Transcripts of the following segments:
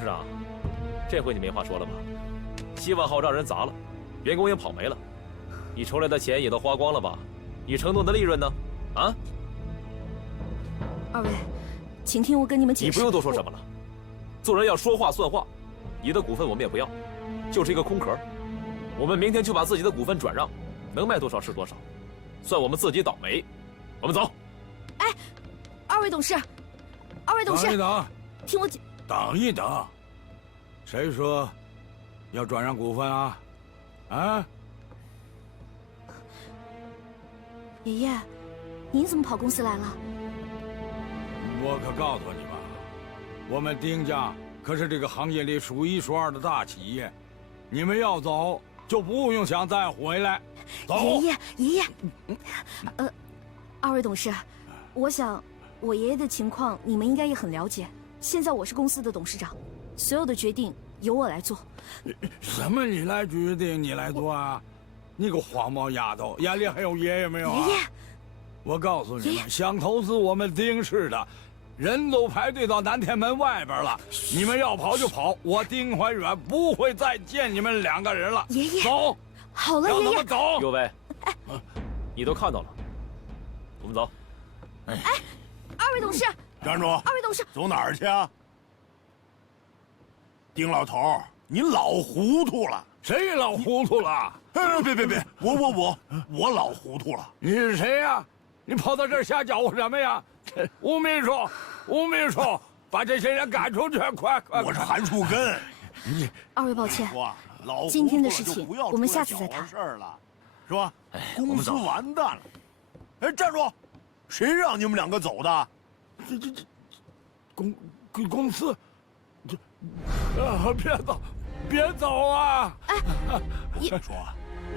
事长，这回你没话说了吧？希望号让人砸了，员工也跑没了，你筹来的钱也都花光了吧？你承诺的利润呢？啊？二位，请听我跟你们解释。你不用多说什么了，做人要说话算话。你的股份我们也不要，就是一个空壳。我们明天就把自己的股份转让，能卖多少是多少，算我们自己倒霉。我们走。哎，二位董事，二位董事，等一等，听我解。等一等，谁说要转让股份啊？啊？爷爷，您怎么跑公司来了？我可告诉你吧，我们丁家可是这个行业里数一数二的大企业，你们要走就不用想再回来。走。爷爷，二位董事，我想我爷爷的情况你们应该也很了解。现在我是公司的董事长，所有的决定由我来做。什么？你来决定，你来做啊？你个黄毛丫头，眼里还有爷爷没有啊？爷爷，我告诉你们，想投资我们丁氏的，人都排队到南天门外边了。你们要跑就跑，我丁怀远不会再见你们两个人了。爷爷，走。好了，让爷爷。他们走。右卫，你都看到了，我们走。二位董事，站住！二位董事，走哪儿去啊？丁老头，你老糊涂了。谁老糊涂了？别，我老糊涂了。你是谁呀？你跑到这儿瞎搅和什么呀？吴秘书，把这些人赶出去！快！我是韩树根。二位抱歉，老今天的事情我们下次再谈。事儿了，是吧？公司完蛋了。哎，站住！谁让你们两个走的？公司，别走啊！哎，你说，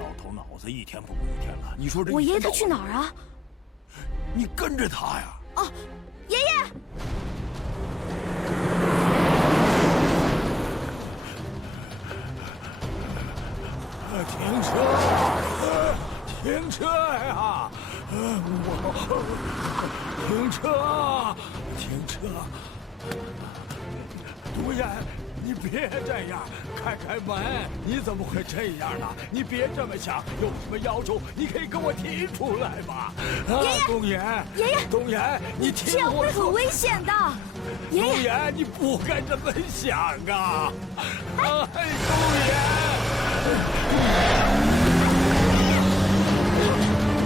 老头脑子一天不如一天了。你说这我爷爷他去哪儿啊？你跟着他呀？哦，爷爷。停车呀！停车！独眼，你别这样，开门！你怎么会这样呢？你别这么想，有什么要求你可以跟我提出来吧。爷爷，东岩，你听这样会我说。很危险的。爷爷，东岩，你不该这么想啊！哎，东岩。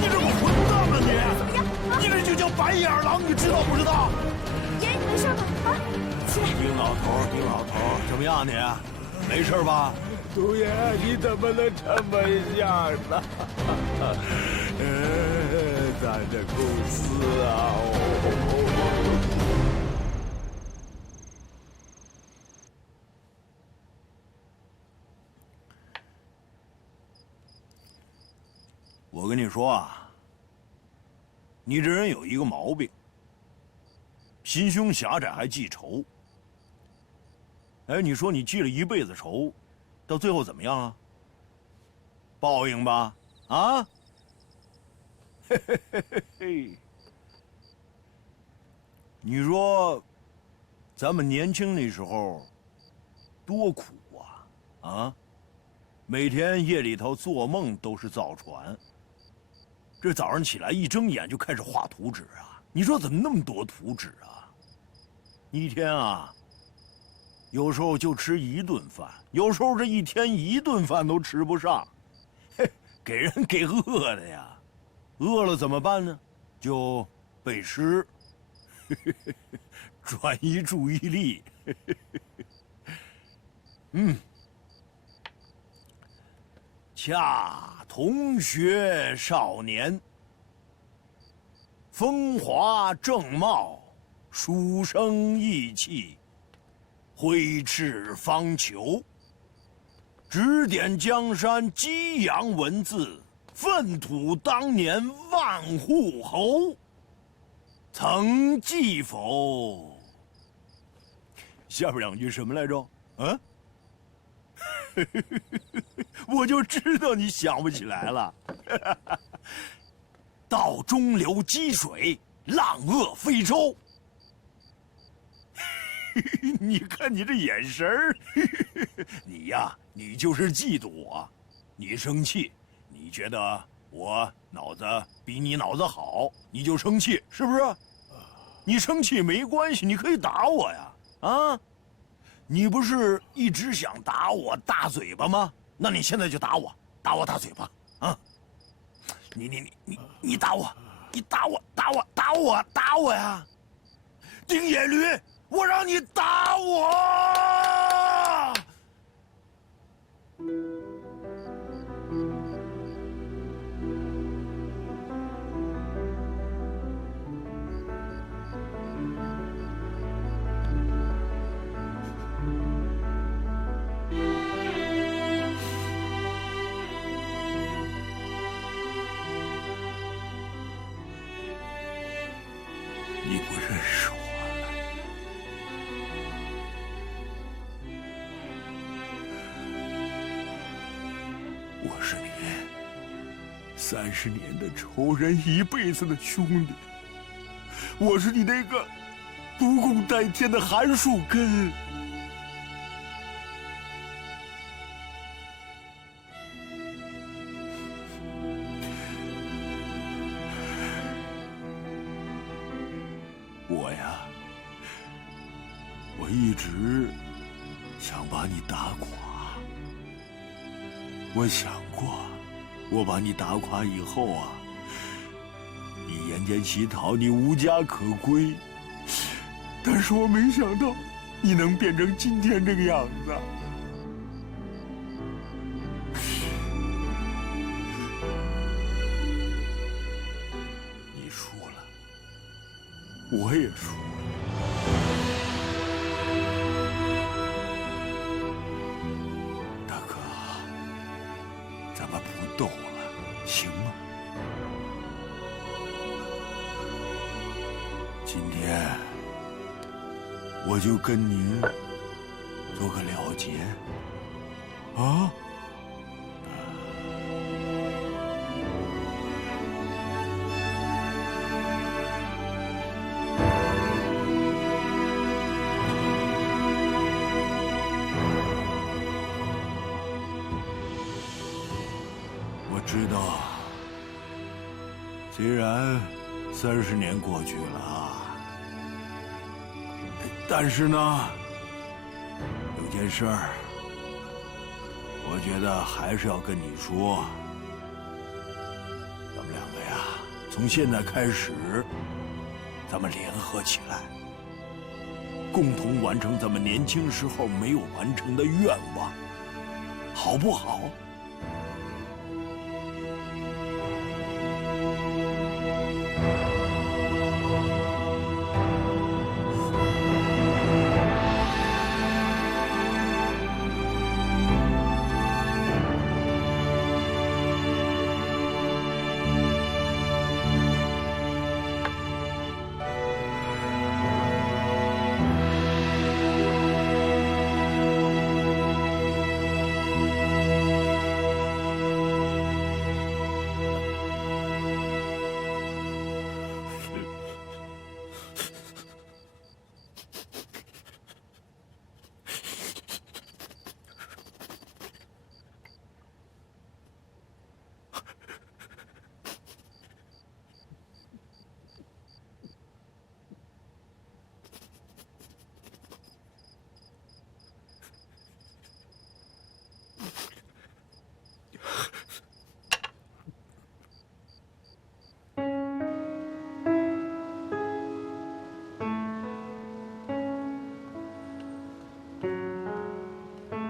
你这个混蛋吧你！你这就叫白眼狼，你知道不知道？爷爷，你没事吧？啊，起来。丁老头，怎么样你？没事吧？东岩，你怎么能这么想呢？咱这公司啊，我跟你说啊，你这人有一个毛病，心胸狭窄还记仇。哎，你说你记了一辈子仇，到最后怎么样啊？报应吧？啊？嘿嘿嘿嘿嘿。你说，咱们年轻那时候多苦啊！啊，每天夜里头做梦都是造船。这早上起来一睁眼就开始画图纸啊！你说怎么那么多图纸啊？一天啊，有时候就吃一顿饭，有时候这一天一顿饭都吃不上，嘿，给人给饿的呀！饿了怎么办呢？就背诗，转移注意力。恰同学少年，风华正茂，书生意气，挥斥方遒，指点江山，激扬文字，粪土当年万户侯，曾记否？下边两句什么来着？啊？我就知道你想不起来了。道中流击水，浪遏飞舟。你看你这眼神儿，你呀，你就是嫉妒我，你生气，你觉得我脑子比你脑子好，你就生气，是不是？你生气没关系，你可以打我呀，啊？你不是一直想打我大嘴巴吗？那你现在就打我，打我大嘴巴，啊！你打我，你打我呀！丁野驴，我让你打我！你不认识我了，我是你30年的仇人，一辈子的兄弟。我是你那个不共戴天的寒树根。我呀，我一直想把你打垮。我想过，我把你打垮以后啊，你沿街乞讨，你无家可归。但是我没想到，你能变成今天这个样子。你输了。我也输了，大哥，咱们不斗了，行吗？今天我就跟您做个了结，啊？知道，虽然30年过去了啊，但是呢，有件事儿，我觉得还是要跟你说。咱们两个呀，从现在开始，咱们联合起来，共同完成咱们年轻时候没有完成的愿望，好不好？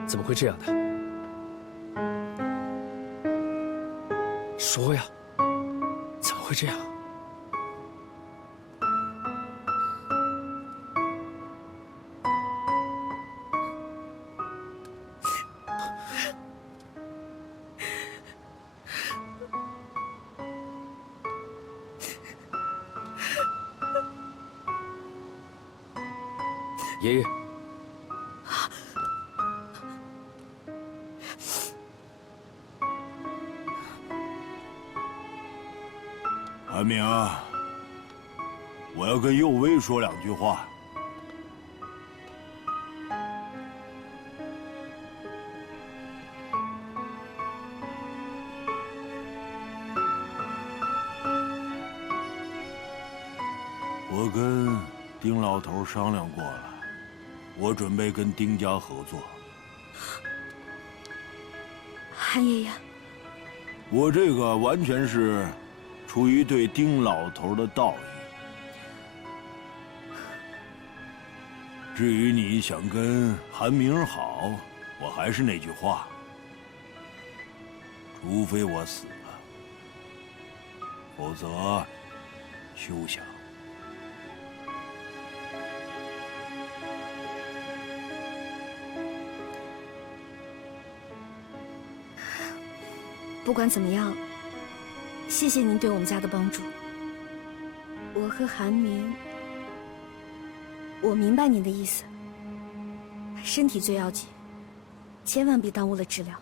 怎么会这样的？说呀，怎么会这样？爷爷。安明，我要跟佑威说2句话。丁老头商量过了，我准备跟丁家合作。韩爷爷，我这个完全是出于对丁老头的道义。至于你想跟韩明好，我还是那句话，除非我死了，否则休想。不管怎么样，谢谢您对我们家的帮助。我和韩明，我明白您的意思，身体最要紧，千万别耽误了治疗。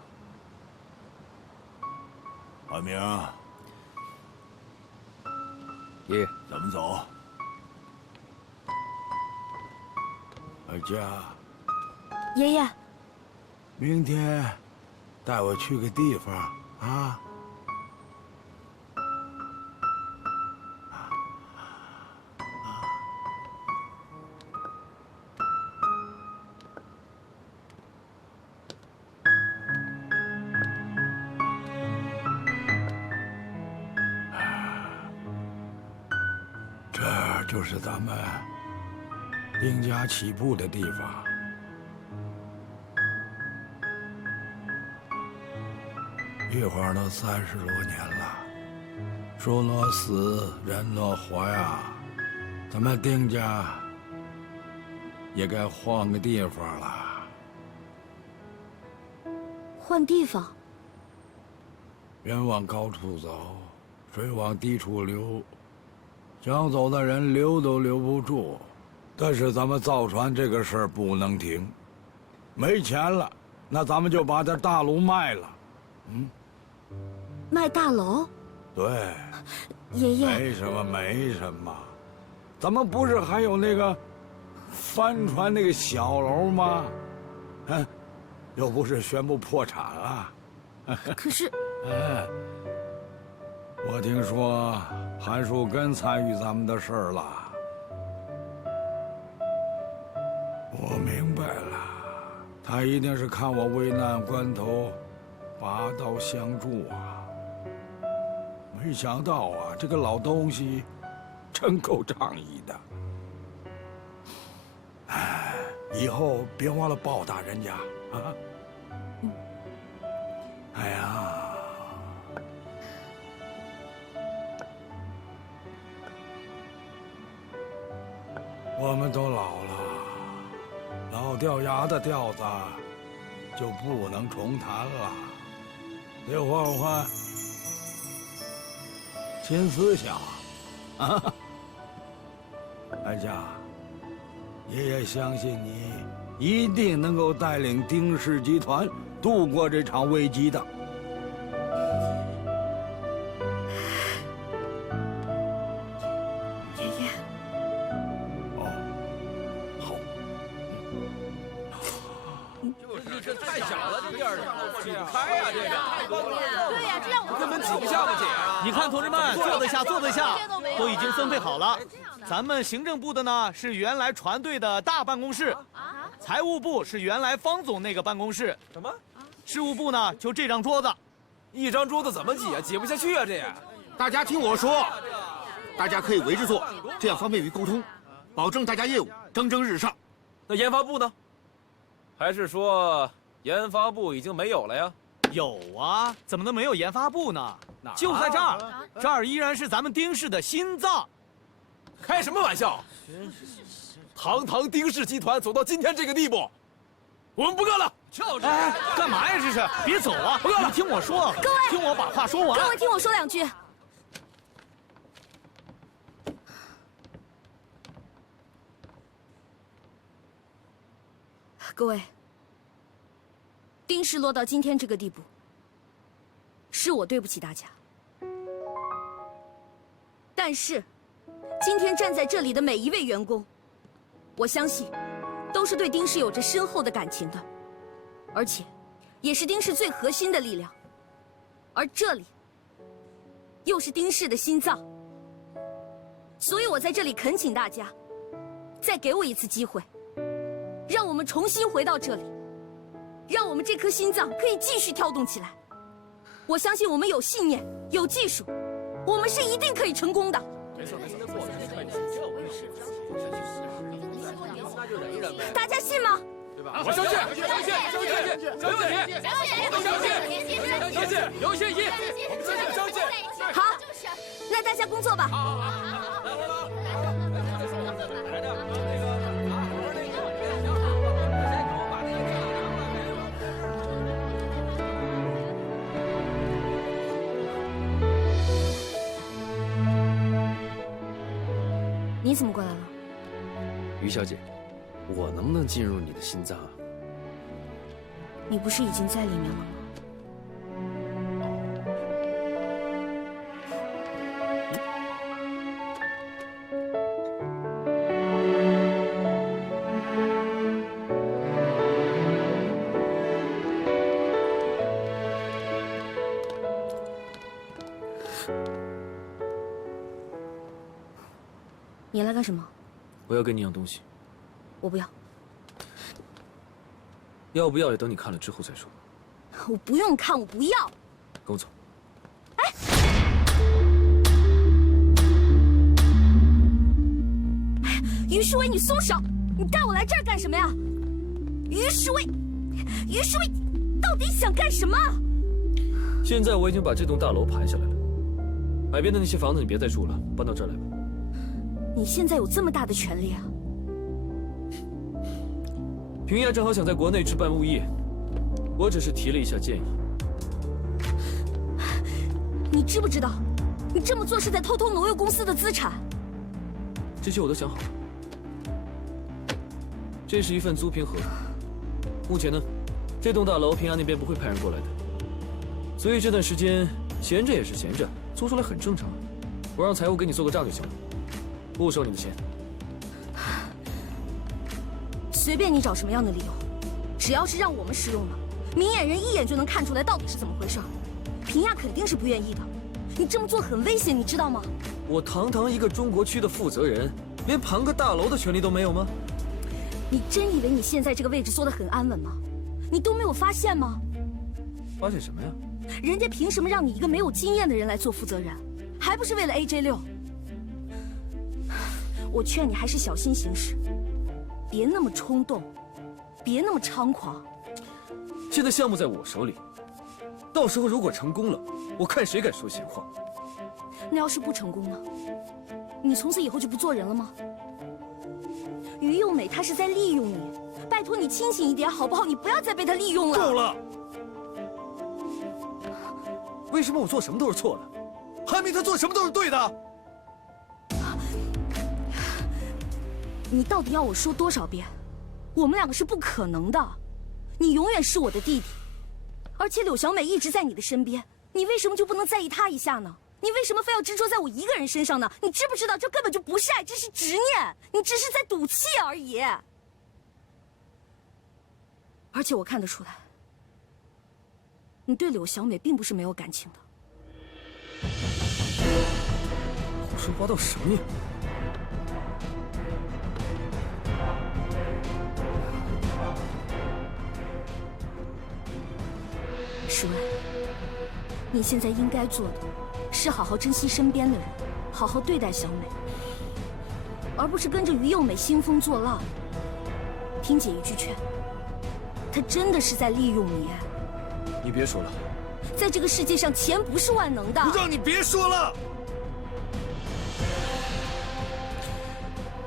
韩明，爷爷，咱们走。二家，爷爷，明天带我去个地方啊。这就是咱们丁家起步的地方。玉花都30多年了，树挪死，人挪活呀。咱们丁家也该换个地方了。换地方？人往高处走，水往低处流，想走的人留都留不住。但是咱们造船这个事儿不能停，没钱了，那咱们就把这大楼卖了。卖大楼？对，爷爷，没什么，没什么。咱们不是还有那个帆船那个小楼吗？又不是宣布破产了。可是，我听说韩树根参与咱们的事儿了。我明白了，他一定是看我危难关头，拔刀相助啊。没想到啊，这个老东西真够仗义的。以后别忘了报答人家啊。哎呀，我们都老了，老掉牙的调子就不能重弹了，得换换新思想啊！哀家，爷爷相信你一定能够带领丁氏集团度过这场危机的。爷爷，哦，好。这太小了，这地儿挤不开呀，这个太多了。对呀，这让我根本挤不下嘛，姐。你看，同志们，坐得下，坐得下，都已经分配好了。咱们行政部的呢是原来船队的大办公室，财务部是原来方总那个办公室，什么？事务部呢就这张桌子。一张桌子怎么挤啊？挤不下去啊，这。大家听我说，大家可以围着坐，这样方便于沟通，保证大家业务蒸蒸日上。那研发部呢？还是说研发部已经没有了呀？有啊，怎么能没有研发部呢？就在这儿，这儿依然是咱们丁氏的心脏。开什么玩笑！堂堂丁氏集团走到今天这个地步，我们不干了！哎，干嘛呀？这是，别走啊！不干了，你听我说，各位，听我把话说完。各位听我说两句。各位，丁氏落到今天这个地步，是我对不起大家。但是，今天站在这里的每一位员工，我相信，都是对丁氏有着深厚的感情的，而且，也是丁氏最核心的力量。而这里，又是丁氏的心脏。所以我在这里恳请大家，再给我一次机会，让我们重新回到这里，让我们这颗心脏可以继续跳动起来。我相信我们有信念，有技术，我们是一定可以成功的。大家信吗？我相信，相信，相信，相信你，我们相信，相信，刘信一，我们相信，相信。好，那大家工作吧。你怎么过来了？于小姐，我能不能进入你的心脏啊？你不是已经在里面了吗？你来干什么？我要跟你要东西，我不要，要不要也等你看了之后再说。我不用看，我不要。跟我走。于世威，你松手！你带我来这儿干什么呀？于世威，于世威，到底想干什么？现在我已经把这栋大楼盘下来了，海边的那些房子你别再住了，搬到这儿来吧。你现在有这么大的权利啊？平亚正好想在国内置办物业，我只是提了一下建议。你知不知道，你这么做是在偷偷挪用公司的资产？这些我都想好了。这是一份租赁合同。目前呢，这栋大楼平安那边不会派人过来的，所以这段时间闲着也是闲着，租出来很正常。我让财务给你做个账就行了，不收你的钱。随便你找什么样的理由，只要是让我们使用了，明眼人一眼就能看出来到底是怎么回事。平亚肯定是不愿意的，你这么做很危险，你知道吗？我堂堂一个中国区的负责人，连盘个大楼的权利都没有吗？你真以为你现在这个位置坐得很安稳吗？你都没有发现吗？发现什么呀？人家凭什么让你一个没有经验的人来做负责人？还不是为了 AJ6？我劝你还是小心行事，别那么冲动，别那么猖狂。现在项目在我手里，到时候如果成功了，我看谁敢说闲话。那要是不成功呢？你从此以后就不做人了吗？于幼美她是在利用你，拜托你清醒一点好不好？你不要再被她利用了。够了！为什么我做什么都是错的？韩明他做什么都是对的。你到底要我说多少遍？我们两个是不可能的，你永远是我的弟弟，而且柳小美一直在你的身边，你为什么就不能在意她一下呢？你为什么非要执着在我一个人身上呢？你知不知道这根本就不是爱，这是执念，你只是在赌气而已。而且我看得出来，你对柳小美并不是没有感情的。胡说八道什么呀？石薇，你现在应该做的是好好珍惜身边的人，好好对待小美，而不是跟着于幼美兴风作浪。听姐一句劝，她真的是在利用你。你别说了，在这个世界上，钱不是万能的。我让你别说了。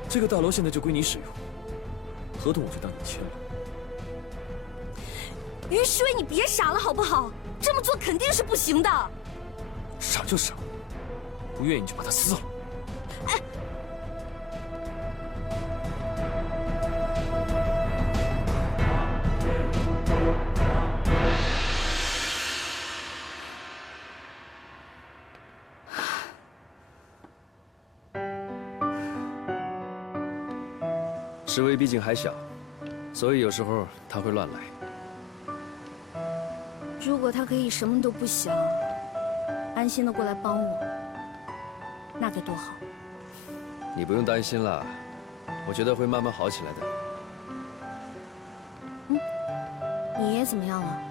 这个大楼现在就归你使用，合同我就当你签了。于石薇，你别傻了好不好？这么做肯定是不行的。傻就傻，不愿意就把它撕了。哎，石薇毕竟还小，所以有时候他会乱来。如果他可以什么都不想，安心的过来帮我，那该多好。你不用担心了，我觉得会慢慢好起来的。你爷爷怎么样了？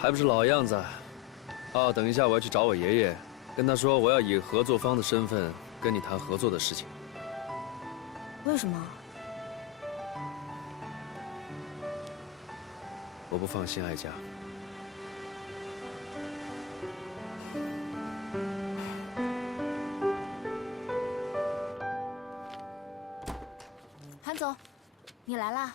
还不是老样子。哦，等一下我要去找我爷爷，跟他说我要以合作方的身份跟你谈合作的事情。为什么？我不放心艾佳。韩总，你来啦。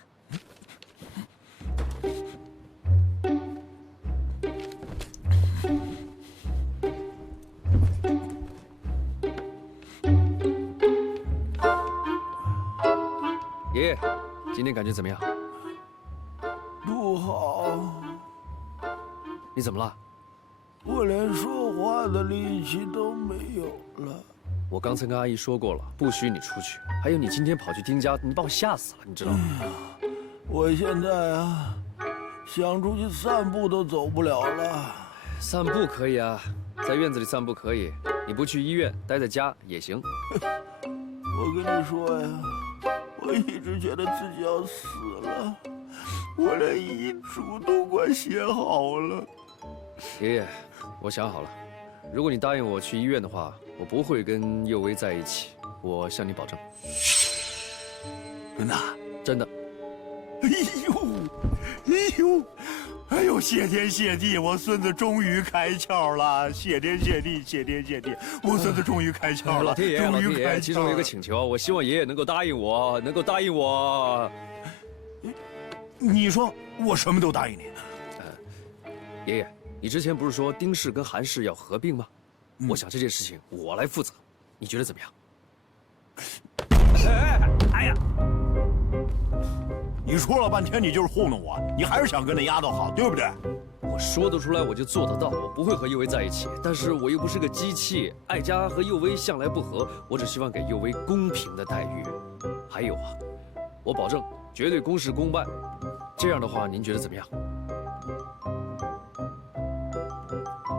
爷爷，今天感觉怎么样？不好，你怎么了？我连说话的力气都没有了。我刚才跟阿姨说过了，不许你出去。还有你今天跑去丁家，你把我吓死了，你知道吗？我现在啊，想出去散步都走不了了。散步可以啊，在院子里散步可以，你不去医院，待在家也行。我跟你说呀，我一直觉得自己要死了，我连遗嘱都快写好了。爷爷，我想好了，如果你答应我去医院的话，我不会跟佑薇在一起，我向你保证。真的？真的。哎呦，谢天谢地，我孙子终于开窍了！谢天谢地，谢天谢地，我孙子终于开窍了！老天爷，老天爷，终于开窍其中有一个请求，我希望爷爷能够答应我，能够答应我。你说我什么都答应你。爷爷，你之前不是说丁氏跟韩氏要合并吗？我想这件事情我来负责，你觉得怎么样？哎呀！你说了半天，你就是糊弄我，你还是想跟那丫头好，对不对？我说得出来，我就做得到，我不会和佑薇在一起。但是我又不是个机器，艾佳和佑薇向来不和，我只希望给佑薇公平的待遇。还有啊，我保证绝对公事公办。这样的话，您觉得怎么样？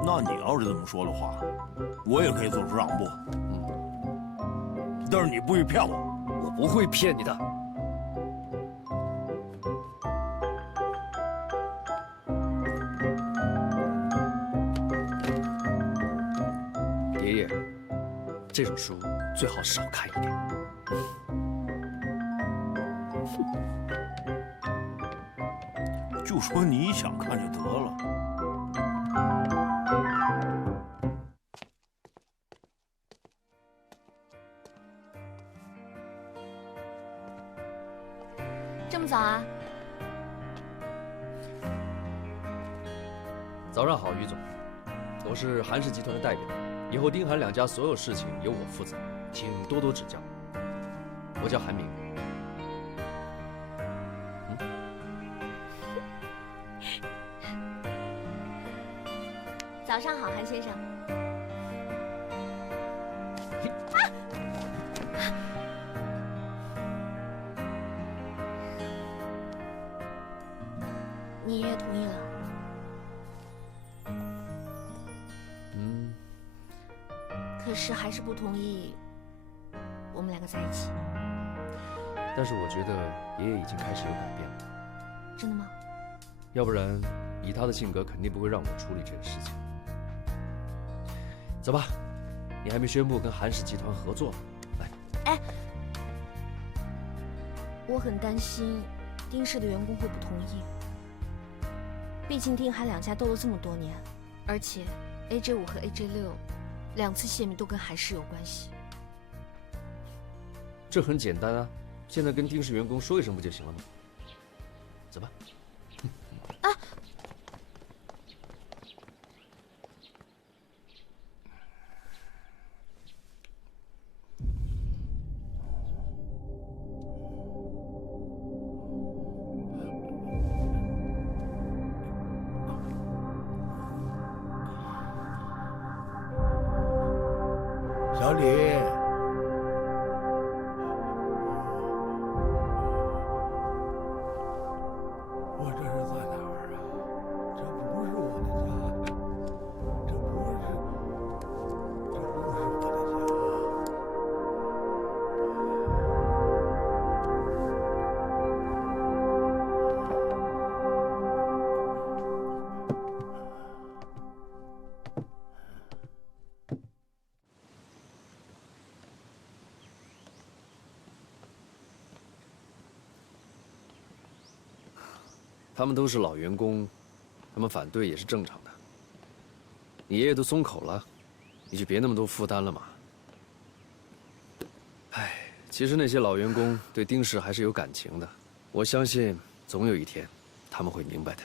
那你要是这么说的话，我也可以做出让步。但是你不许骗我，我不会骗你的。爷爷，这种书最好少看一点。就说你想看就得了。这么早啊？早上好，于总，我是韩氏集团的代表，以后丁韩两家所有事情由我负责，请多多指教。我叫韩明。早上好，韩先生。你爷爷同意了。可是还是不同意我们两个在一起。但是我觉得爷爷已经开始有改变了。真的吗？要不然，以他的性格，肯定不会让我处理这个事情。走吧，你还没宣布跟韩氏集团合作呢。来，哎，我很担心丁氏的员工会不同意。毕竟丁韩两家斗了这么多年，而且 AJ5和AJ6两次泄密都跟韩氏有关系。这很简单啊，现在跟丁氏员工说一声不就行了吗？走吧。啊！小李，我这是在哪儿啊？这不是我的家，这不是我的家。他们都是老员工，他们反对也是正常的。你爷爷都松口了，你就别那么多负担了嘛。唉，其实那些老员工对丁氏还是有感情的，我相信总有一天他们会明白的。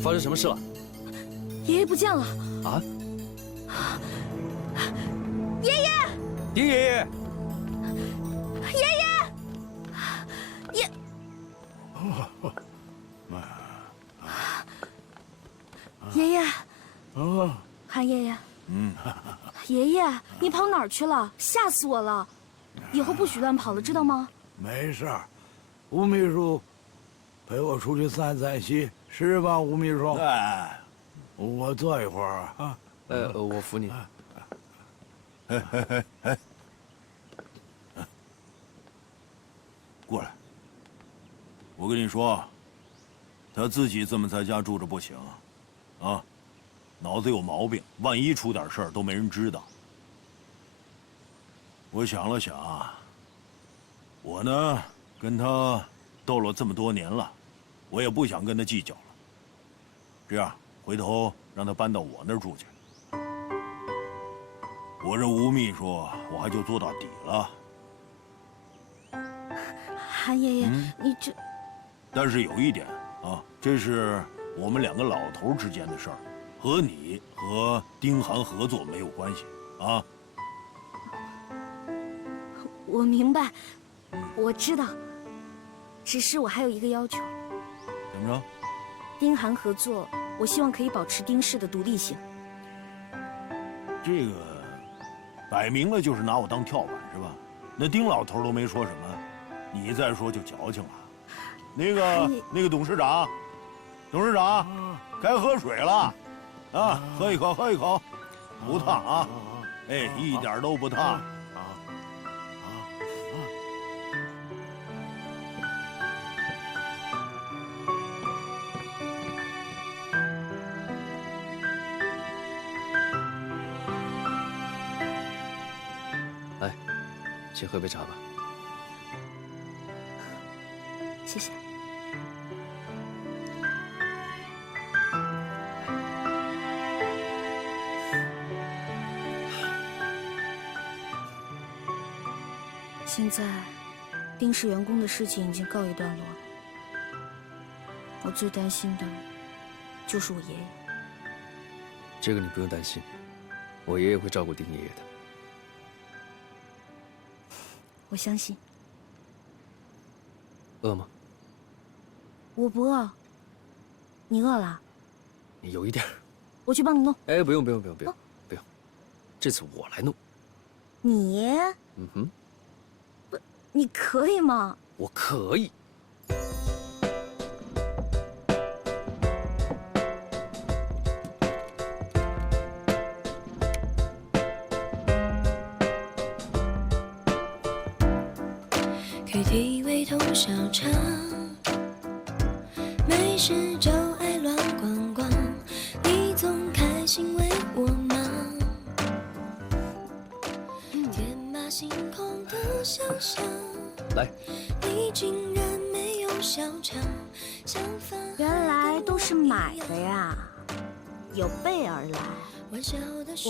发生什么事了？爷爷不见了。啊？爷爷，丁爷爷，爷爷，韩爷爷，爷爷，你跑哪儿去了？吓死我了！以后不许乱跑了，知道吗？没事儿，吴秘书陪我出去散散心，是吧，吴秘书？哎，我坐一会儿啊。我扶你。过来。我跟你说，他自己这么在家住着不行，啊，脑子有毛病，万一出点事儿都没人知道。我想了想，我呢跟他斗了这么多年了，我也不想跟他计较了。这样，回头让他搬到我那儿住去。我这吴秘书，我还就做到底了。韩爷爷，你这……但是有一点啊，这是我们两个老头之间的事儿，和你和丁涵合作没有关系啊。我明白，我知道。只是我还有一个要求。怎么着？丁涵合作，我希望可以保持丁氏的独立性。这个摆明了就是拿我当跳板是吧？那丁老头都没说什么，你再说就矫情了。那个董事长，该喝水了，啊，喝一口，喝一口，不烫啊，哎，一点都不烫。来，先喝杯茶吧。谢谢。现在，丁氏员工的事情已经告一段落了。我最担心的，就是我爷爷。这个你不用担心，我爷爷会照顾丁爷爷的。我相信。饿吗？我不饿。你饿了？有一点。我去帮你弄。哎，不用，这次我来弄。你？嗯哼。你可以吗？我可以。KTV 通宵唱，没事就爱乱逛逛，你总开心为我忙，天马行空的想象。来，你竟然没有笑场，相反原来都是买的呀，有备而来。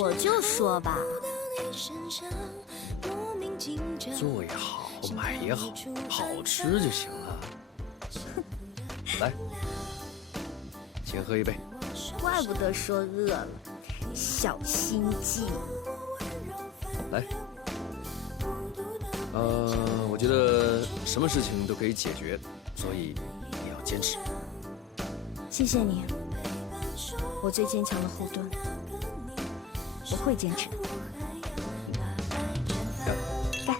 我就说吧，做也好，买也好，好吃就行了。来，先喝一杯。怪不得说饿了，小心计。来，我觉得什么事情都可以解决，所以你要坚持。谢谢你，我最坚强的后盾。我会坚持的。干！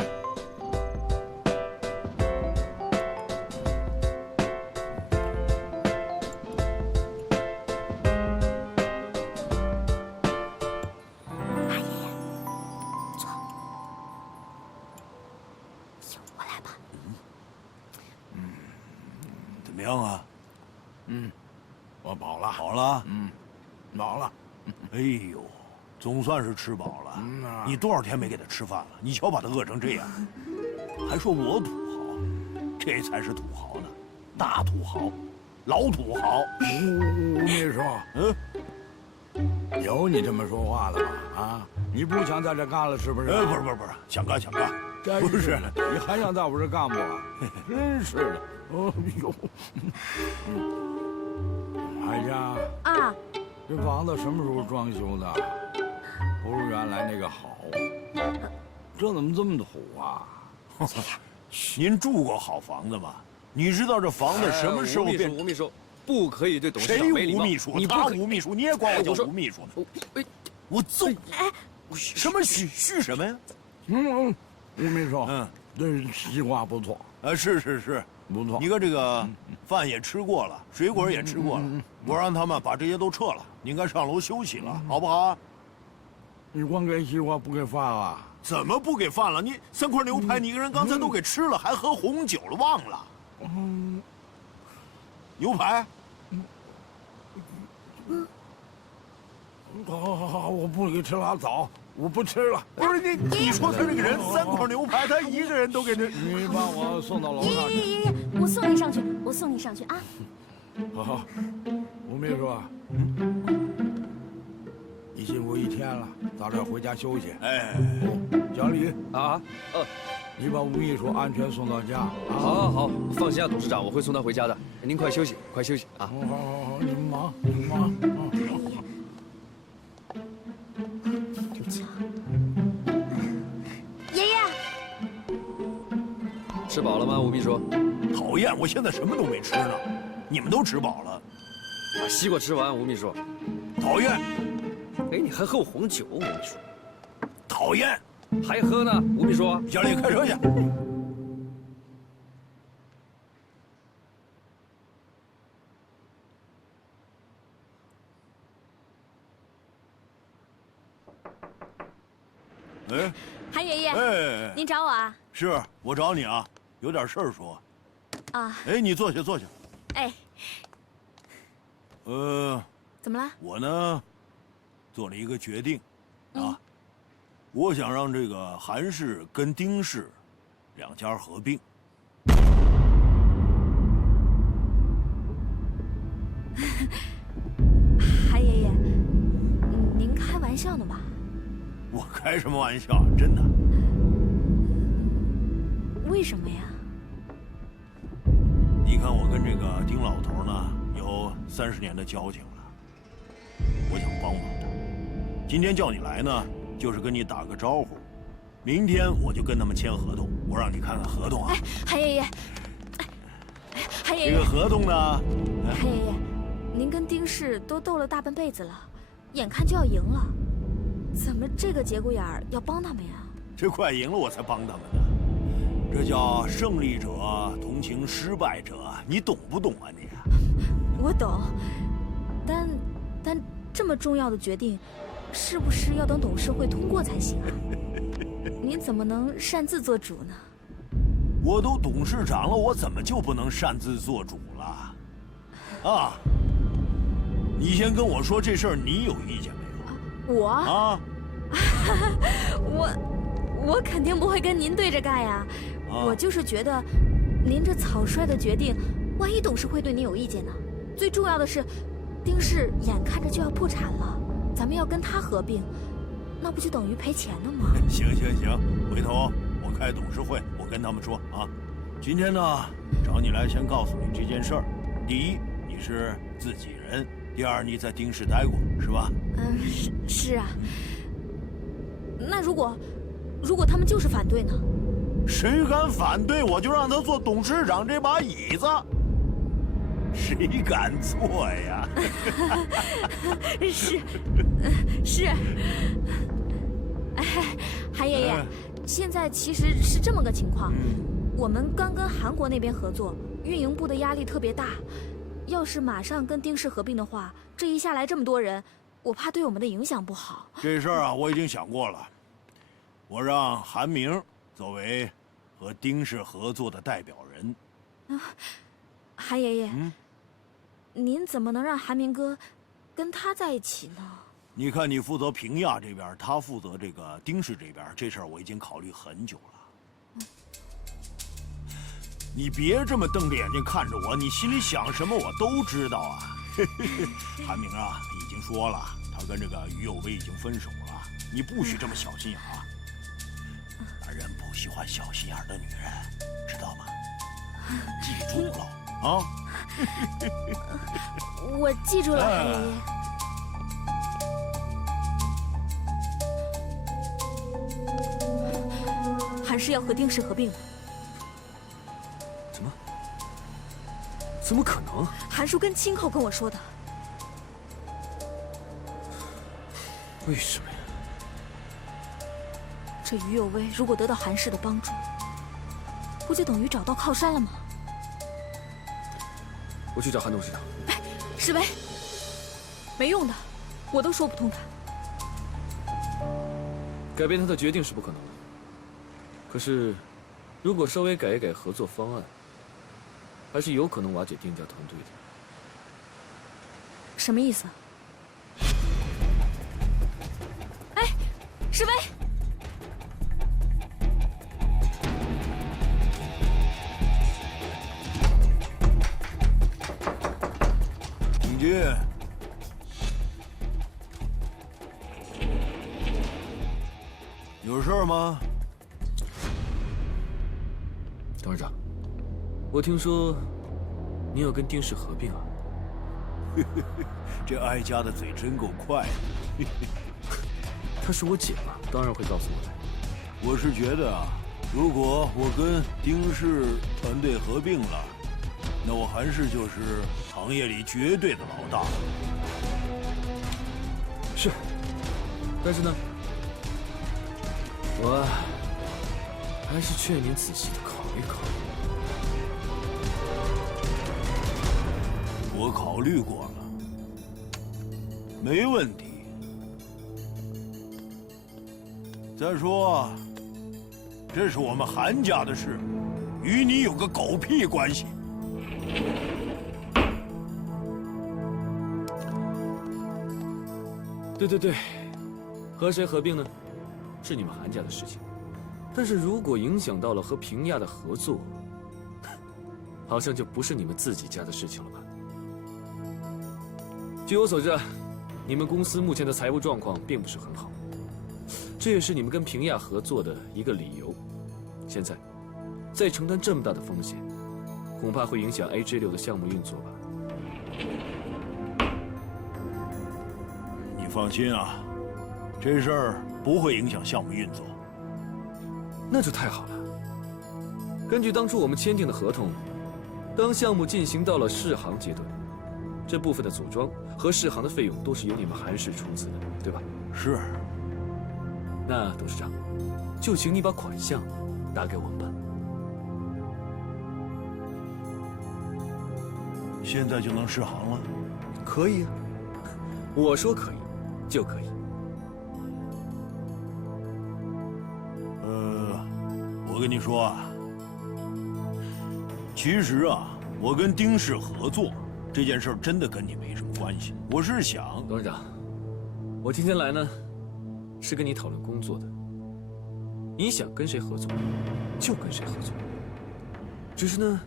阿爷爷，坐。我来吧。怎么样啊？我饱了。好了？饱了。哎呦，总算是吃饱了。啊你多少天没给他吃饭了？你瞧把他饿成这样，还说我土豪，这才是土豪呢，大土豪，老土豪。吴秘书，有你这么说话的吗？啊，你不想在这干了是不是？不是，想干，不是，你还想在我这干不？真是的，哎呦，海佳啊，这房子什么时候装修的？不如原来那个好，这怎么这么土啊？您住过好房子吗？你知道这房子什么时候变？吴秘书，不可以对董事长谁没礼貌。吴秘书？你他吴秘书，你也管我叫吴秘书呢？我揍！哎，什么嘘什么呀？吴秘书，这西瓜不错。是，不错。你看这个饭也吃过了，水果也吃过了，我让他们把这些都撤了，你应该上楼休息了，好不好？你光给西瓜不给饭啊？怎么不给饭了？你3块牛排，你一个人刚才都给吃了，还喝红酒了，忘了？牛排？好，我不给吃了，走，我不吃了。不是你说他这个人3块牛排，他一个人都给这。你把我送到楼上去。爷，我送你上去啊！好，吴秘书，你辛苦一天了，早点回家休息。哎，小李啊，你把吴秘书安全送到家。好，放心啊，董事长，我会送他回家的。您快休息啊。好，你们忙。对不起啊，爷爷。吃饱了吗，吴秘书？讨厌，我现在什么都没吃呢，你们都吃饱了。把西瓜吃完，吴秘书。讨厌，哎，你还喝我红酒，吴秘书。讨厌，还喝呢，吴秘书。小李，开车去。哎，韩爷爷，哎，您找我啊？是我找你啊，有点事儿说。啊，哎，你坐下。哎，怎么了？我呢，做了一个决定，啊，我想让这个韩氏跟丁氏2家合并。韩爷爷，您开玩笑呢吧？我开什么玩笑？真的。为什么呀？你看我跟这个丁老头呢，有30年的交情了，我想帮帮他。今天叫你来呢，就是跟你打个招呼。明天我就跟他们签合同，我让你看看合同啊。哎，韩爷爷，韩爷爷，这个合同呢？韩爷爷，您跟丁氏都斗了大半辈子了，眼看就要赢了，怎么这个节骨眼儿要帮他们呀？这快赢了我才帮他们呢。这叫胜利者同情失败者，你懂不懂啊你？我懂，但这么重要的决定，是不是要等董事会通过才行啊？您怎么能擅自做主呢？我都董事长了，我怎么就不能擅自做主了？啊！你先跟我说这事儿，你有意见没有？我啊？我肯定不会跟您对着干呀。我就是觉得，您这草率的决定，万一董事会对您有意见呢？最重要的是，丁氏眼看着就要破产了，咱们要跟他合并，那不就等于赔钱了吗？行，回头我开董事会，我跟他们说啊。今天呢，找你来先告诉你这件事儿。第一，你是自己人；第二，你在丁氏待过，是吧？是啊。那如果他们就是反对呢？谁敢反对，我就让他做董事长这把椅子。谁敢坐呀？是。哎，韩爷爷，现在其实是这么个情况，我们刚跟韩国那边合作，运营部的压力特别大。要是马上跟丁氏合并的话，这一下来这么多人，我怕对我们的影响不好。这事儿啊，我已经想过了，我让韩明作为和丁氏合作的代表人。韩爷爷，您怎么能让韩明哥跟他在一起呢？你看，你负责平亚这边，他负责这个丁氏这边，这事儿我已经考虑很久了。你别这么瞪着眼睛看着我，你心里想什么我都知道啊。韩明啊，已经说了，他跟这个于有为已经分手了，你不许这么小心眼啊。男人不喜欢小心眼的女人，知道吗？记住了啊。我记住了，韩爷爷。韩氏要和丁氏合并了。什么？怎么可能？韩叔跟亲口跟我说的。为什么呀？这于有为如果得到韩氏的帮助，不就等于找到靠山了吗？我去找韩董事长。哎，史威，没用的，我都说不通他。改变他的决定是不可能的。可是，如果稍微改一改合作方案，还是有可能瓦解丁家团队的。什么意思？哎，史威。请进。有事吗？董事长，我听说您要跟丁氏合并啊？这哀家的嘴真够快的。她是我姐嘛，当然会告诉我的。我是觉得啊，如果我跟丁氏团队合并了，那我韩氏就是行业里绝对的老大。是，但是呢，我还是劝您仔细的考虑考虑。我考虑过了，没问题。再说，这是我们韩家的事，与你有个狗屁关系。对，和谁合并呢？是你们韩家的事情。但是如果影响到了和平亚的合作，好像就不是你们自己家的事情了吧？据我所知啊，你们公司目前的财务状况并不是很好，这也是你们跟平亚合作的一个理由。现在，再承担这么大的风险，恐怕会影响 AJ6的项目运作吧？你放心啊，这事儿不会影响项目运作。那就太好了。根据当初我们签订的合同，当项目进行到了试航阶段，这部分的组装和试航的费用都是由你们韩氏出资的，对吧？是。那董事长，就请你把款项打给我们吧。现在就能试航了？可以啊，我说可以，就可以。我跟你说啊，其实啊，我跟丁氏合作这件事真的跟你没什么关系。我是想，董事长，我今天来呢，是跟你讨论工作的。你想跟谁合作，就跟谁合作。只是呢，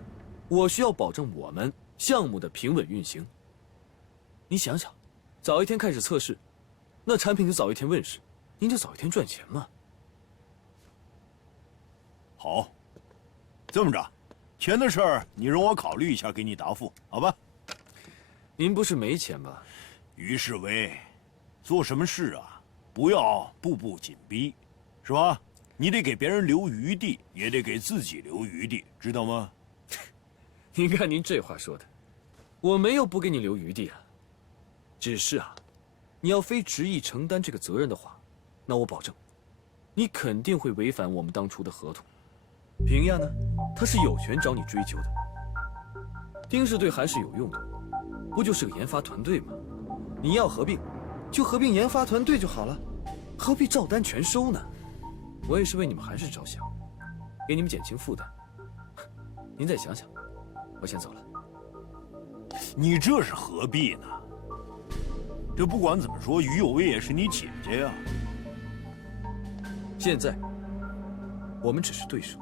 我需要保证我们项目的平稳运行。你想想，早一天开始测试，那产品就早一天问世，您就早一天赚钱嘛。好，这么着，钱的事儿你容我考虑一下，给你答复，好吧？您不是没钱吧？于世维，做什么事啊，不要步步紧逼，是吧？你得给别人留余地，也得给自己留余地，知道吗？您看您这话说的，我没有不给你留余地啊。只是啊，你要非执意承担这个责任的话，那我保证，你肯定会违反我们当初的合同。平亚呢，他是有权找你追究的。丁氏对韩氏有用的，不就是个研发团队吗？你要合并，就合并研发团队就好了，何必照单全收呢？我也是为你们韩氏着想，给你们减轻负担。您再想想，我先走了。你这是何必呢？这不管怎么说，于有为也是你姐姐呀。现在，我们只是对手。